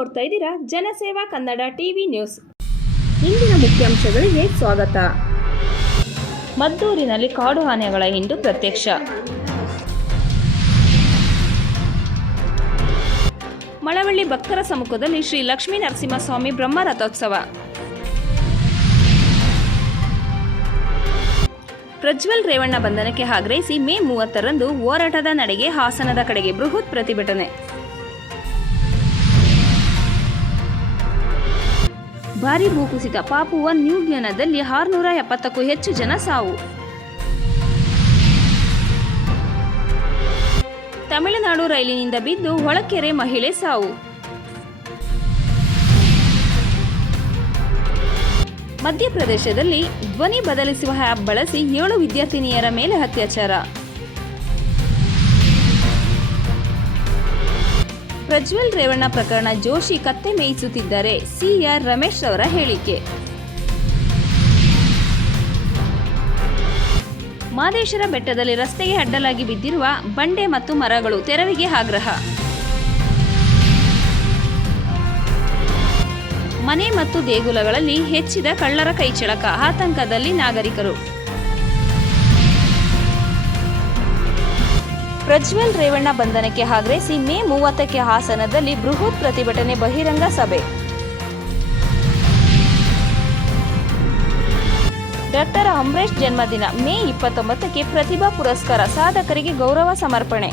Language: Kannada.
ನೋಡ್ತಾ ಇದ್ದೀರಾ ಜನಸೇವಾ ಕನ್ನಡ ಟಿವಿ ನ್ಯೂಸ್. ಇಂದಿನ ಮುಖ್ಯಾಂಶಗಳಿಗೆ ಸ್ವಾಗತ. ಮದ್ದೂರಿನಲ್ಲಿ ಕಾಡು ಆನೆಗಳ ಹಿಂಡು ಪ್ರತ್ಯಕ್ಷ. ಮಳವಳ್ಳಿ ಭಕ್ತರ ಸಮ್ಮುಖದಲ್ಲಿ ಶ್ರೀ ಲಕ್ಷ್ಮೀ ನರಸಿಂಹಸ್ವಾಮಿ ಬ್ರಹ್ಮ ರಥೋತ್ಸವ. ಪ್ರಜ್ವಲ್ ರೇವಣ್ಣ ಬಂಧನಕ್ಕೆ ಆಗ್ರಹಿಸಿ ಮೇ 30ರಂದು ಹೋರಾಟದ ನಡೆಗೆ ಹಾಸನದ ಕಡೆಗೆ ಬೃಹತ್ ಪ್ರತಿಭಟನೆ. ಭಾರೀ ಭೂಕುಸಿತ, ಪಾಪುವಾ ನ್ಯೂ ಗಿನಿಯಾದಲ್ಲಿ 670ಕ್ಕೂ ಹೆಚ್ಚು ಜನ ಸಾವು. ತಮಿಳುನಾಡು ರೈಲಿನಿಂದ ಬಿದ್ದು ಹೊಳಕೆರೆ ಮಹಿಳೆ ಸಾವು. ಮಧ್ಯಪ್ರದೇಶದಲ್ಲಿ ಧ್ವನಿ ಬದಲಿಸುವ ಆ್ಯಪ್ ಬಳಸಿ 7 ವಿದ್ಯಾರ್ಥಿನಿಯರ ಮೇಲೆ ಅತ್ಯಾಚಾರ. ಪ್ರಜ್ವಲ್ ರೇವಣ್ಣ ಪ್ರಕರಣ ಜೋಶಿ ಕತ್ತೆ ಮೇಯಿಸುತ್ತಿದ್ದಾರೆ, ಸಿಆರ್ ರಮೇಶ್ ಅವರ ಹೇಳಿಕೆ. ಮಾದೇಶ್ವರ ಬೆಟ್ಟದಲ್ಲಿ ರಸ್ತೆಗೆ ಅಡ್ಡಲಾಗಿ ಬಿದ್ದಿರುವ ಬಂಡೆ ಮತ್ತು ಮರಗಳು ತೆರವಿಗೆ ಆಗ್ರಹ. ಮನೆ ಮತ್ತು ದೇಗುಲಗಳಲ್ಲಿ ಹೆಚ್ಚಿದ ಕಳ್ಳರ ಕೈಚಳಕ, ಆತಂಕದಲ್ಲಿ ನಾಗರಿಕರು. ಪ್ರಜ್ವಲ್ ರೇವಣ್ಣ ಬಂಧನಕ್ಕೆ ಆಗ್ರಹಿಸಿ ಮೇ 30ಕ್ಕೆ ಹಾಸನದಲ್ಲಿ ಬೃಹತ್ ಪ್ರತಿಭಟನೆ, ಬಹಿರಂಗ ಸಭೆ. ಡಾಕ್ಟರ್ ಅಂಬರೀಶ್ ಜನ್ಮದಿನ ಮೇ 29ಕ್ಕೆ ಪ್ರತಿಭಾ ಪುರಸ್ಕಾರ, ಸಾಧಕರಿಗೆ ಗೌರವ ಸಮರ್ಪಣೆ.